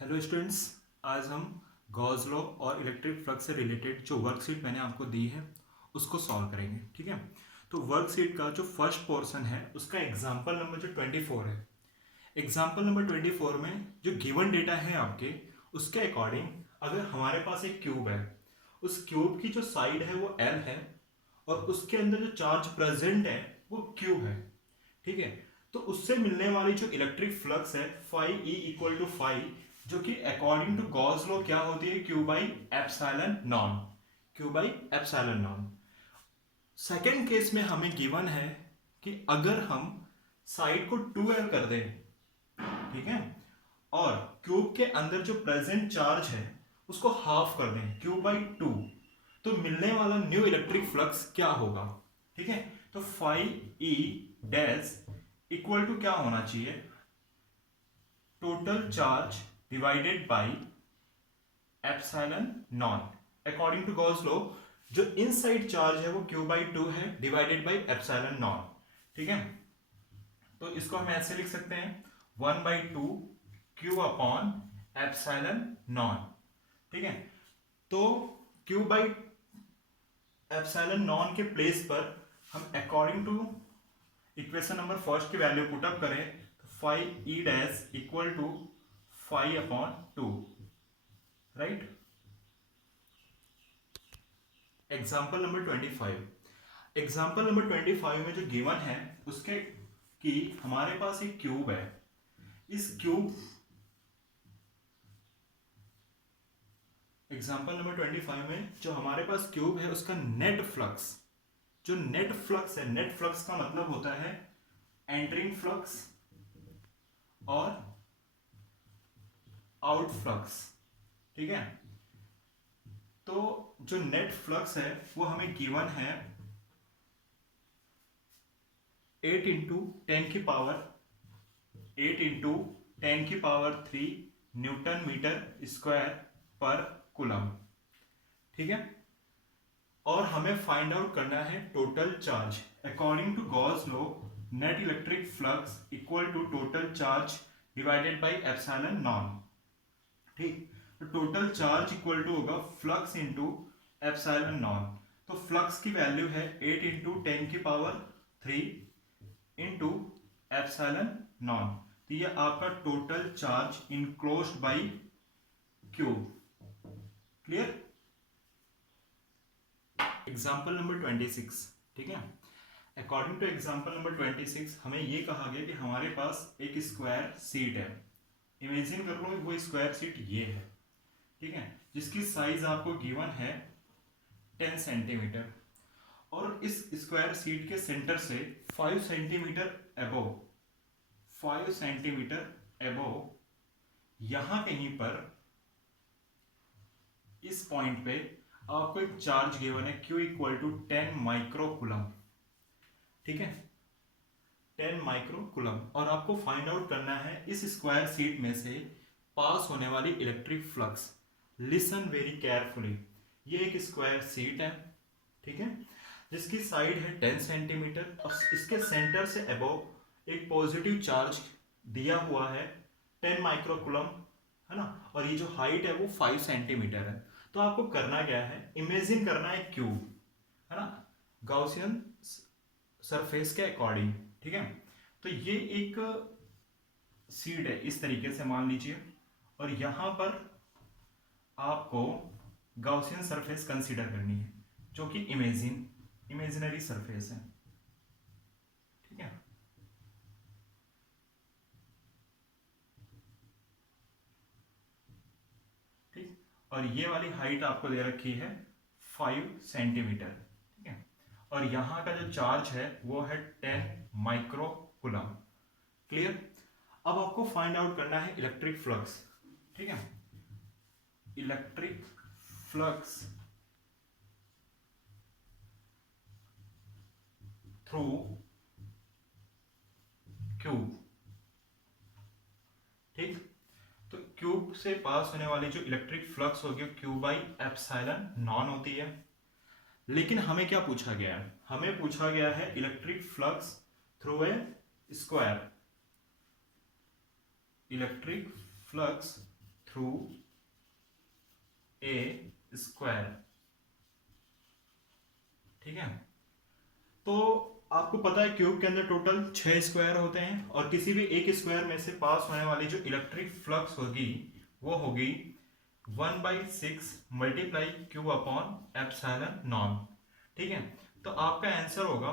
Hello students. आज हम Gauss law और इलेक्ट्रिक फ्लक्स से रिलेटेड जो वर्कशीट मैंने आपको दी है उसको सॉल्व करेंगे। ठीक है, तो वर्कशीट का जो फर्स्ट पोर्शन है उसका एग्जांपल नंबर जो 24 है। एग्जांपल नंबर 24 में जो गिवन डेटा है आपके उसके अकॉर्डिंग अगर हमारे पास एक क्यूब है, उस क्यूब की जो साइड है वो एल है और उसके अंदर जो चार्ज प्रेजेंट है वो क्यू है। ठीक है, तो उससे मिलने वाली जो इलेक्ट्रिक फ्लक्स है phi E equal to phi, जो कि अकॉर्डिंग टू गॉस लॉ क्या होती है, Q by epsilon naught. Q by epsilon naught. Second case में हमें गिवन है कि अगर हम साइड को 2L कर दें, ठीक है, और क्यूब के अंदर जो प्रेजेंट चार्ज है उसको हाफ कर दें, क्यू बाई 2, तो मिलने वाला न्यू इलेक्ट्रिक फ्लक्स क्या होगा। ठीक है, तो phi E dash equal to क्या होना चाहिए, total charge divided by epsilon naught. According to Gauss law जो इनसाइड चार्ज है वो क्यू बाई 2 है डिवाइडेड बाय एप्सिलॉन नॉन। ठीक है, तो इसको हम ऐसे लिख सकते हैं 1/2 क्यू अपॉन एप्सिलॉन नॉन। ठीक है, तो क्यू बाई एप्सिलॉन नॉन के प्लेस पर हम according to equation number first की वैल्यू पुटअप करें तो phi E dash equal to 5/2, right. Example number 25। Example number 25 में जो गिवन है उसके कि हमारे पास एक क्यूब है। इस क्यूब एग्जाम्पल नंबर 25 में जो हमारे पास क्यूब है उसका नेट फ्लक्स, जो नेट फ्लक्स है, नेट फ्लक्स का मतलब होता है एंटरिंग फ्लक्स और आउट फ्लक्स। ठीक है, तो जो नेट फ्लक्स है वो हमें गिवन है 8 इंटू 10 की पावर 3 न्यूटन मीटर स्क्वायर पर कूलम। ठीक है, और हमें फाइंड आउट करना है total charge. According to Gauss law net electric flux equal to total charge divided by epsilon naught. ठीक, तो टोटल चार्ज इक्वल टू होगा फ्लक्स इंटू एप्सिलॉन नॉन। तो फ्लक्स की वैल्यू है 8 इंटू 10 की पावर 3 इंटू एप्सिलॉन नॉन। तो ये आपका total charge enclosed bye cube. Clear. Example number 26। ठीक है, अकॉर्डिंग टू एग्जाम्पल नंबर 26 हमें ये कहा गया कि हमारे पास एक स्क्वायर सीट है। इमेजिन कर लो वो स्क्वायर सीट ये है। ठीक है, जिसकी साइज आपको गिवन है 10 सेंटीमीटर, और इस स्क्वायर सीट के सेंटर से 5 सेंटीमीटर अबव, 5 सेंटीमीटर अबव यहां कहीं पर इस पॉइंट पे आपको एक चार्ज गिवन है Q इक्वल टू 10 माइक्रोकूलम। ठीक है, 10 माइक्रोकूलम, और आपको फाइंड आउट करना है इस स्क्वायर सीट में से पास होने वाली electric flux. Listen very carefully. ये एक स्क्वायर सीट है, ठीक है, जिसकी साइड है 10 सेंटीमीटर और इसके सेंटर से अबव एक पॉजिटिव चार्ज दिया हुआ है 10 माइक्रोकूलम, है ना, और ये जो हाइट है वो 5 सेंटीमीटर है। तो आपको करना क्या है, इमेजिन करना है क्यूब, है ना, गॉसियन सरफेस के अकॉर्डिंग। ठीक है, तो ये एक सीड है इस तरीके से मान लीजिए, और यहां पर आपको गॉसियन सरफेस कंसीडर करनी है जो कि इमेजिनरी सरफेस है। ठीक है, ठीक, और ये वाली हाइट आपको दे रखी है 5 सेंटीमीटर। ठीक है, और यहां का जो चार्ज है वो है 10 माइक्रोकूलम। क्लियर। अब आपको फाइंड आउट करना है इलेक्ट्रिक फ्लक्स। ठीक है, इलेक्ट्रिक फ्लक्स थ्रू क्यूब। ठीक, तो क्यूब से पास होने वाली जो इलेक्ट्रिक फ्लक्स होगी क्यू बाई एप्सिलॉन नॉन होती है। लेकिन हमें क्या पूछा गया है, हमें पूछा गया है electric flux through a square, electric flux through a square. ठीक है, तो आपको पता है क्यूब के अंदर टोटल 6 स्क्वायर होते हैं और किसी भी एक स्क्वायर में से पास होने वाली जो इलेक्ट्रिक फ्लक्स होगी वो होगी 1/6 multiply Q upon epsilon naught. ठीक है, तो आपका आंसर होगा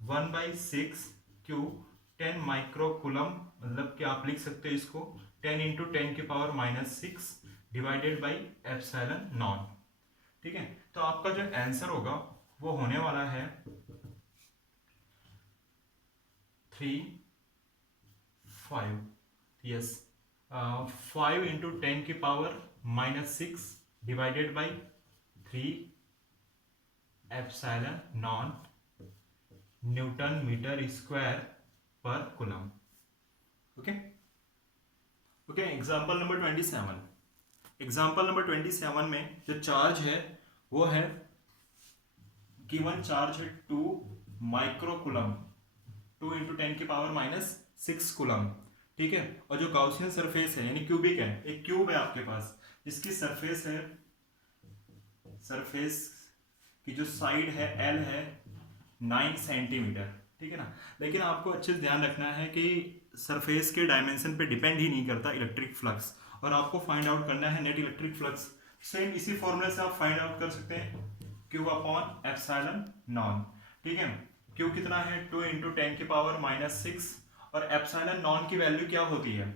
1/6 क्यू 10 माइक्रोकुलम, मतलब कि आप लिख सकते हो इसको 10 into 10⁻⁻6 divided by epsilon naught. ठीक है, तो आपका जो आंसर होगा वो होने वाला है 5 yes 5 into 10⁻⁻6 divided by 3 epsilon naught newton metre square पर coulomb. Okay okay, example number 27। Example number 27 में जो चार्ज है वो है गिवन चार्ज है 2 माइक्रोकुलम, 2 इंटू 10⁻⁻6 कुलम। ठीक है, और जो गॉसियन सरफेस है यानी क्यूबिक है, एक क्यूब है आपके पास जिसकी सरफेस है, सरफेस की जो साइड है एल है 9 सेंटीमीटर। ठीक है ना, लेकिन आपको अच्छे से ध्यान रखना है कि सरफेस के डायमेंशन पे डिपेंड ही नहीं करता इलेक्ट्रिक फ्लक्स, और आपको फाइंड आउट करना है नेट इलेक्ट्रिक फ्लक्स। सेम इसी फॉर्मूले से आप फाइंड आउट कर सकते हैं क्यू अपॉन एप्सिलॉन नॉन। ठीक है, क्यू कितना है 2 इंटू 10⁻⁻6 और एप्सिलॉन नॉन की वैल्यू क्या होती है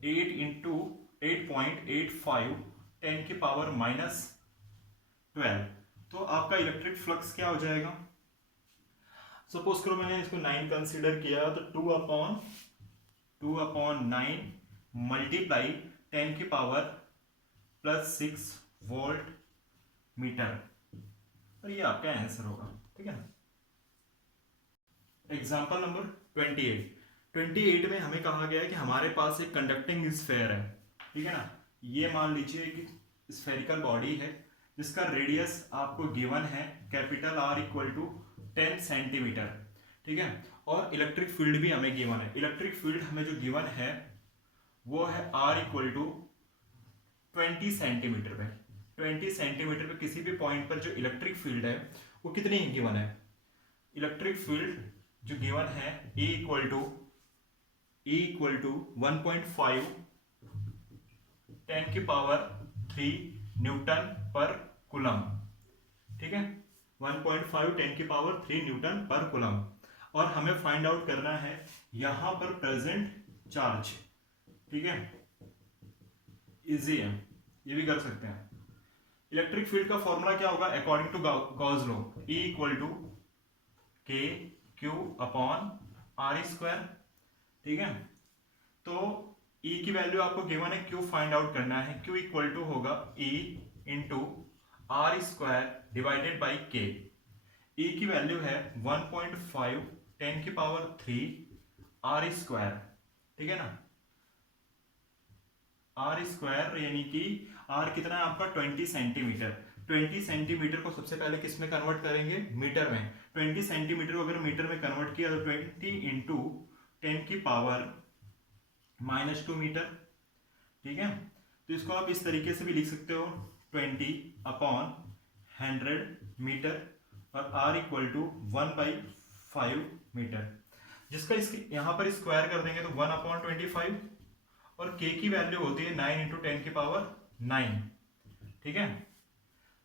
8 इंटू 8.85 10⁻⁻12। तो आपका इलेक्ट्रिक फ्लक्स क्या हो जाएगा, सपोज करो मैंने इसको 9 कंसीडर किया तो 2/9 मल्टीप्लाई 10⁻+6 वोल्ट मीटर, और ये आपका आंसर होगा। ठीक है ना, एग्जाम्पल नंबर 28 में हमें कहा गया है कि हमारे पास एक कंडक्टिंग स्फेयर है। ठीक है ना, ये मान लीजिए कि स्फेरिकल बॉडी है जिसका रेडियस आपको गिवन है capital R equal to 10 centimetre. ठीक है, और इलेक्ट्रिक फील्ड भी हमें गिवन है। इलेक्ट्रिक फील्ड हमें जो गिवन है वो है R इक्वल टू 20 सेंटीमीटर पे। 20 सेंटीमीटर पे किसी भी पॉइंट पर जो इलेक्ट्रिक फील्ड है वो कितनी गिवन है, इलेक्ट्रिक फील्ड जो गिवन है E equal to 1.5 10⁻³ Newton per coulomb. ठीक है, 1.5 10⁻³ न्यूटन पर कूलम, और हमें फाइंड आउट करना है यहां पर प्रेजेंट चार्ज। ठीक है, इजी है, ये भी कर सकते हैं। इलेक्ट्रिक फील्ड का फॉर्मूला क्या होगा according to Gauss law, E equal to k q upon r square. ठीक है, तो E की वैल्यू आपको गिवन है, Q फाइंड आउट करना है। Q इक्वल टू होगा E into r square divided by k. E की वैल्यू है 1.5 10⁻³ आर स्क्वायर। ठीक है ना, आर स्क्वायर यानी कि आर कितना है आपका 20 सेंटीमीटर। 20 सेंटीमीटर को सबसे पहले किस में कन्वर्ट करेंगे, मीटर में। 20 सेंटीमीटर को अगर मीटर में कन्वर्ट किया तो 20 इंटू 10⁻⁻² मीटर। ठीक है, तो इसको आप इस तरीके से भी लिख सकते हो 20/100 मीटर, और r इक्वल टू 1/5 मीटर, जिसका इसके यहाँ पर स्क्वायर कर देंगे तो 1/25, और k की वैल्यू होती है 9 इंटू 10⁻⁹। ठीक है,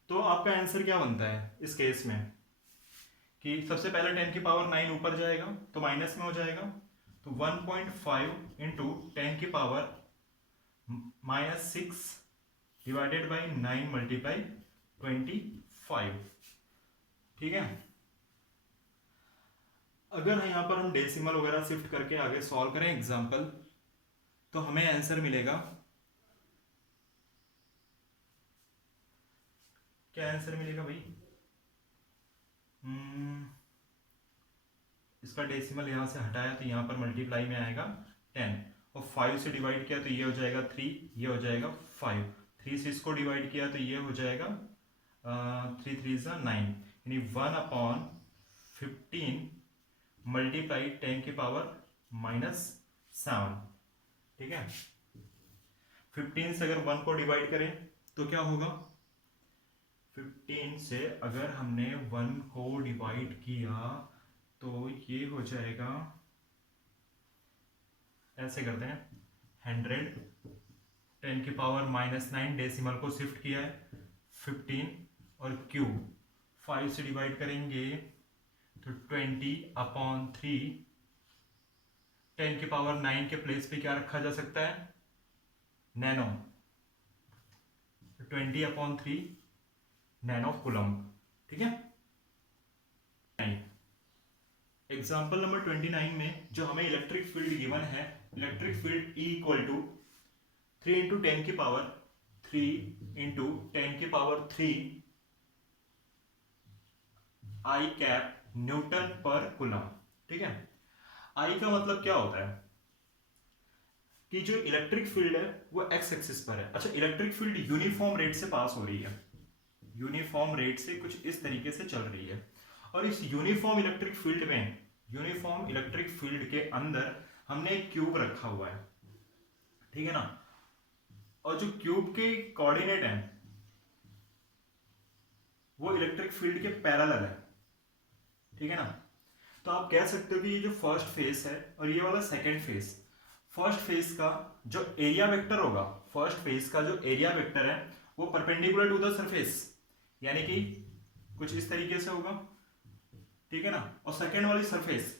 तो आपका आंसर क्या बनता है इस केस में कि सबसे पहले 10⁻⁹ ऊपर जाएगा तो माइनस में हो जाएगा, तो 1.5 इंटू 10⁻⁻6 डिवाइडेड बाई 9 मल्टीप्लाई 25। ठीक है, अगर यहाँ पर हम डेसिमल वगैरह शिफ्ट करके आगे सॉल्व करें एग्जाम्पल, तो हमें आंसर मिलेगा, क्या आंसर मिलेगा भाई, इसका डेसिमल यहाँ से हटाया तो यहाँ पर मल्टीप्लाई में आएगा 10, और 5 से डिवाइड किया तो ये हो जाएगा 3, ये हो जाएगा 5, 3 से इसको डिवाइड किया तो ये हो जाएगा 3 3 9, यानी 1/15 मल्टीप्लाई 10⁻⁻7। ठीक है, 15 से अगर 1 को डिवाइड करें तो क्या होगा, 15 से अगर हमने 1 को डिवाइड किया तो ये हो जाएगा, ऐसे करते हैं, 100, 10 की पावर -9, डेसिमल को शिफ्ट किया है 15, और क्यूब 5 से डिवाइड करेंगे तो 20/3, 10 की पावर 9 के प्लेस पे क्या रखा जा सकता है, नैनो, 20/3 नैनो कूलम। ठीक है। एग्जाम्पल नंबर 29 में जो हमें इलेक्ट्रिक फील्ड गिवन है, electric field E equal to 3 into 10 की power 3 i cap newton per coulomb. ठीक है। आई का मतलब क्या होता है कि जो इलेक्ट्रिक फील्ड है वो एक्स एक्सिस पर है। अच्छा, इलेक्ट्रिक फील्ड यूनिफॉर्म रेट से पास हो रही है, यूनिफॉर्म रेट से कुछ इस तरीके से चल रही है, और इस यूनिफॉर्म इलेक्ट्रिक फील्ड में, यूनिफॉर्म इलेक्ट्रिक फील्ड के अंदर हमने एक क्यूब रखा हुआ है। ठीक है ना, और जो क्यूब के कोऑर्डिनेट हैं वो इलेक्ट्रिक फील्ड के पैरेलल है। ठीक है ना, तो आप कह सकते हो कि ये जो फर्स्ट फेस है और ये वाला सेकंड फेस, फर्स्ट फेस का जो एरिया वेक्टर होगा, फर्स्ट फेस का जो एरिया वेक्टर है वो परपेंडिकुलर टू द सरफेस, यानी कि कुछ इस तरीके से होगा। ठीक है ना, और सेकंड वाली सरफेस,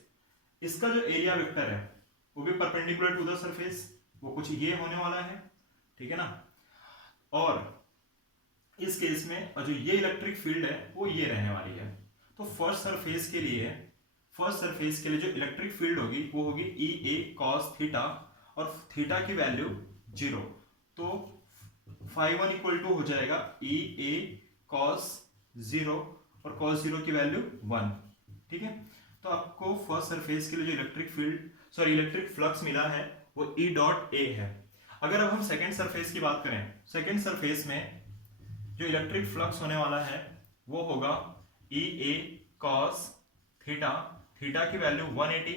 इसका जो एरिया वेक्टर है वो भी परपेंडिकुलर टू द सरफेस, वो कुछ ये होने वाला है। ठीक है ना, और इस केस में और जो ये इलेक्ट्रिक फील्ड है वो ये रहने वाली है। तो फर्स्ट सरफेस के लिए जो इलेक्ट्रिक फील्ड होगी वो होगी ई ए कॉस थीटा, और थीटा की वैल्यू 0, तो φ1 इक्वल टू हो जाएगा ई ए कॉस 0, और कॉस 0 की वैल्यू 1। ठीक है, तो आपको फर्स्ट सरफेस के लिए जो इलेक्ट्रिक फ्लक्स मिला है वो ई डॉट ए है। अगर अब हम सेकेंड सरफेस की बात करें, सेकेंड सरफेस में जो इलेक्ट्रिक फ्लक्स होने वाला है वो होगा E A cos theta, theta की value 180,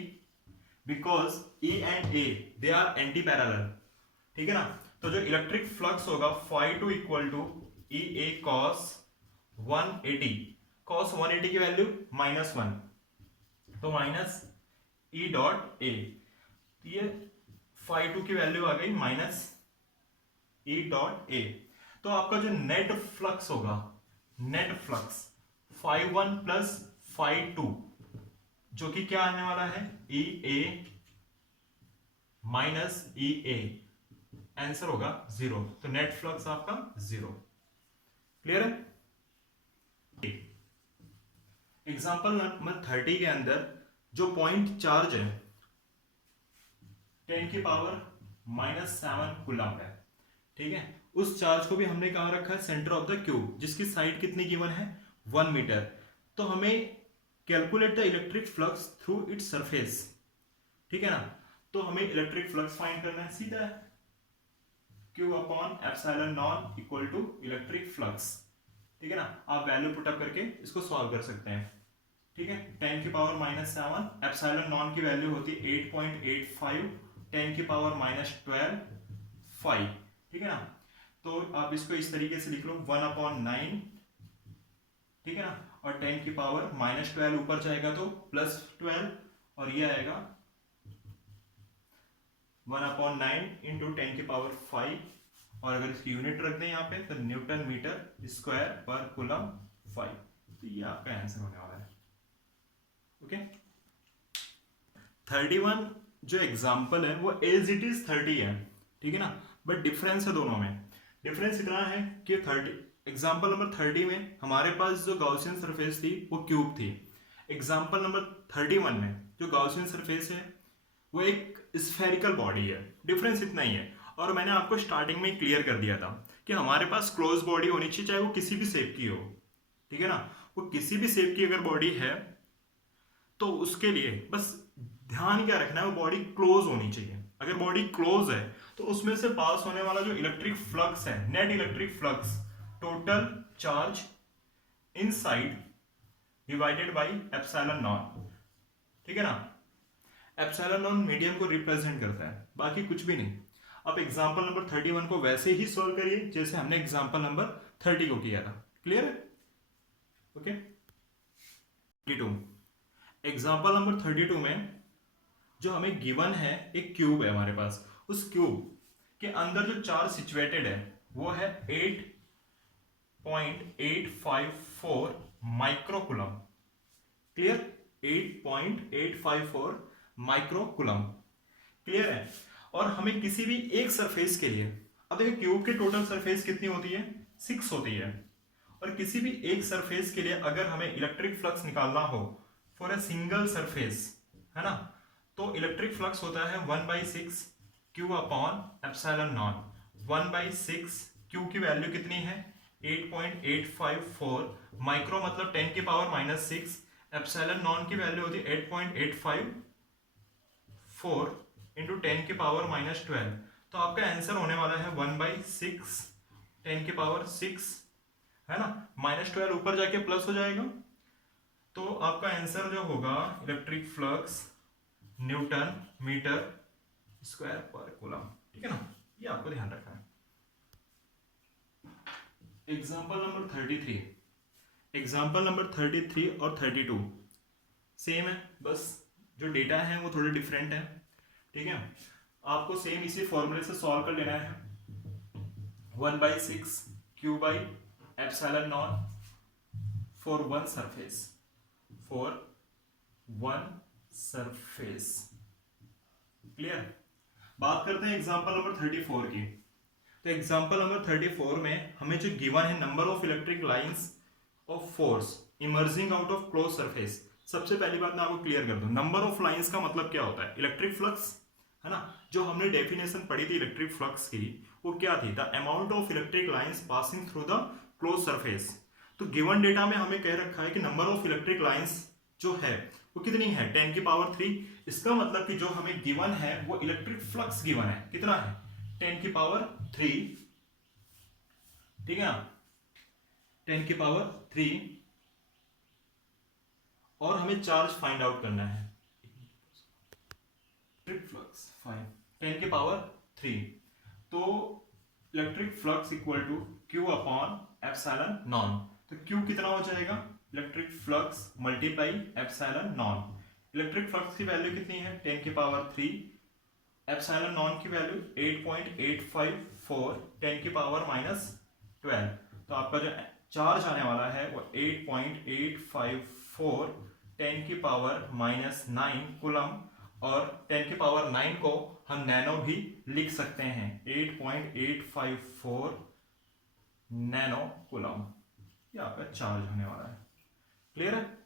because E and A they are antiparallel. ठीक है ना, तो जो इलेक्ट्रिक फ्लक्स होगा φ2 equal to E A cos 180, cos 180 की वैल्यू -1, तो माइनस ई डॉट ए, ये φ2 की वैल्यू आ गई माइनस ई डॉट ए। तो आपका जो नेट फ्लक्स होगा, नेट फ्लक्स φ1 प्लस φ2, जो कि क्या आने वाला है, ई ए माइनस ई ए, आंसर होगा 0। तो नेट फ्लक्स आपका 0। क्लियर है। एग्जांपल नंबर 30 के अंदर जो पॉइंट चार्ज है 10 की पावर -7 कूलम है। ठीक है, उस चार्ज को भी हमने कहां रखा है, सेंटर ऑफ द क्यूब, जिसकी साइड कितनी गिवन है, 1 मीटर। तो हमें calculate the electric flux through its surface. ठीक है ना, तो हमें इलेक्ट्रिक फ्लक्स फाइंड करना है, सीधा है Q upon epsilon naught equal to electric flux. ठीक है ना, आप वैल्यू पुटअप करके इसको सॉल्व कर सकते हैं। ठीक है, 10 की पावर -7, एप्सिलॉन नॉन की वैल्यू होती है 8.85, 10 की पावर -12 5। ठीक है ना, तो आप इसको इस तरीके से लिख लो 1/9। ठीक है ना, और 10 की पावर -12 ऊपर जाएगा तो +12, और ये आएगा 1/9 इंटू 10 की पावर 5, और अगर इसकी यूनिट रख दें यहाँ पे तो न्यूटन मीटर स्क्वायर पर कूलम 5। तो ये आपका आंसर होने वाला है। ओके, 31 जो एग्जाम्पल है वो एज इट इज 30 है। ठीक है ना, बट डिफरेंस है दोनों में। डिफरेंस इतना है कि एग्जाम्पल नंबर 30 में हमारे पास जो गॉसियन सरफेस थी वो क्यूब थी। एग्जाम्पल नंबर 31 में जो गॉसियन सरफेस है वो एक स्फेरिकल बॉडी है। डिफरेंस इतना ही है, और मैंने आपको स्टार्टिंग में क्लियर कर दिया था कि हमारे पास क्लोज बॉडी होनी चाहिए, चाहे वो किसी भी शेप की हो। ठीक है ना, वो किसी भी शेप की अगर बॉडी है तो उसके लिए बस ध्यान क्या रखना है, वो बॉडी क्लोज होनी चाहिए। अगर बॉडी क्लोज है तो उसमें से पास होने वाला जो इलेक्ट्रिक फ्लक्स है, net electric flux, total charge inside divided by epsilon naught. ठीक है ना, एप्सिलॉन नॉन मीडियम को रिप्रेजेंट करता है, बाकी कुछ भी नहीं। आप एग्जाम्पल नंबर 31 को वैसे ही सॉल्व करिए जैसे हमने एग्जाम्पल नंबर 30 को किया था। क्लियर है? ओके। 32 एग्जाम्पल नंबर 32 में जो हमें गिवन है, एक क्यूब है हमारे पास, उस क्यूब के अंदर जो चार्ज सिचुएटेड है वो है 8.854 माइक्रोकुलम। क्लियर? 8.854 माइक्रोकुलम। क्लियर है? और हमें किसी भी एक सरफेस के लिए, अब देखिए क्यूब के टोटल सरफेस कितनी होती है, 6 होती है, और किसी भी एक सरफेस के लिए अगर हमें इलेक्ट्रिक फ्लक्स निकालना हो फॉर ए सिंगल सरफेस, है ना, तो इलेक्ट्रिक फ्लक्स होता है 1/6 Q upon epsilon not. 1/6 Q की वैल्यू कितनी है 8.854 माइक्रो मतलब 10 की पावर -6, एप्सिलॉन नॉन की वैल्यू होती है 8.854 इंटू 10 की पावर -12। तो आपका आंसर होने वाला है 1/6 10 की पावर 6, है ना, -12 ऊपर जाके प्लस हो जाएगा। तो आपका आंसर जो होगा electric flux newton metre square पर कूलम। ठीक है ना, ये आपको ध्यान रखना है। एग्जाम्पल नंबर 33, एग्जाम्पल नंबर 33 और 32 सेम है, बस जो डेटा है वो थोड़े डिफरेंट है। ठीक है, आपको सेम इसी फॉर्मूले से सॉल्व कर लेना है। 1/6 Q by epsilon not for one surface, for one surface. Clear? बात करते हैं एग्जांपल नंबर 34 की। तो एग्जांपल नंबर 34 में हमें जो गिवन है number of electric lines of force emerging out of close surface. सबसे पहली बात मैं आपको क्लियर कर दूं, नंबर ऑफ लाइंस का मतलब क्या होता है, इलेक्ट्रिक फ्लक्स, है ना। जो हमने डेफिनेशन पढ़ी थी इलेक्ट्रिक फ्लक्स की, वो क्या थी, the amount of electric lines passing through the close surface. तो गिवन डेटा में हमें कह रखा है कि नंबर ऑफ इलेक्ट्रिक लाइंस जो है वो कितनी है 10 की पावर 3। इसका मतलब कि जो हमें गिवन है वो इलेक्ट्रिक फ्लक्स गिवन है, कितना है 10 की पावर 3। ठीक है ना, 10 की पावर 3, और हमें चार्ज फाइंड आउट करना है, इलेक्ट्रिक फ्लक्स फाइन 10 की पावर 3। तो electric flux equal to q upon epsilon naught. तो क्यू कितना हो जाएगा, electric flux multiply epsilon naught. Electric flux की वैल्यू कितनी है 10 की पावर 3, एप्सिलॉन नॉन की वैल्यू 8.854 10 की पावर -12। तो आपका जो चार्ज आने वाला है वो 8.854 10 की पावर -9 कूलम, और 10 की पावर 9 को हम नैनो भी लिख सकते हैं, 8.854 नैनो कूलम। ये आपका चार्ज होने वाला है। क्लियर है?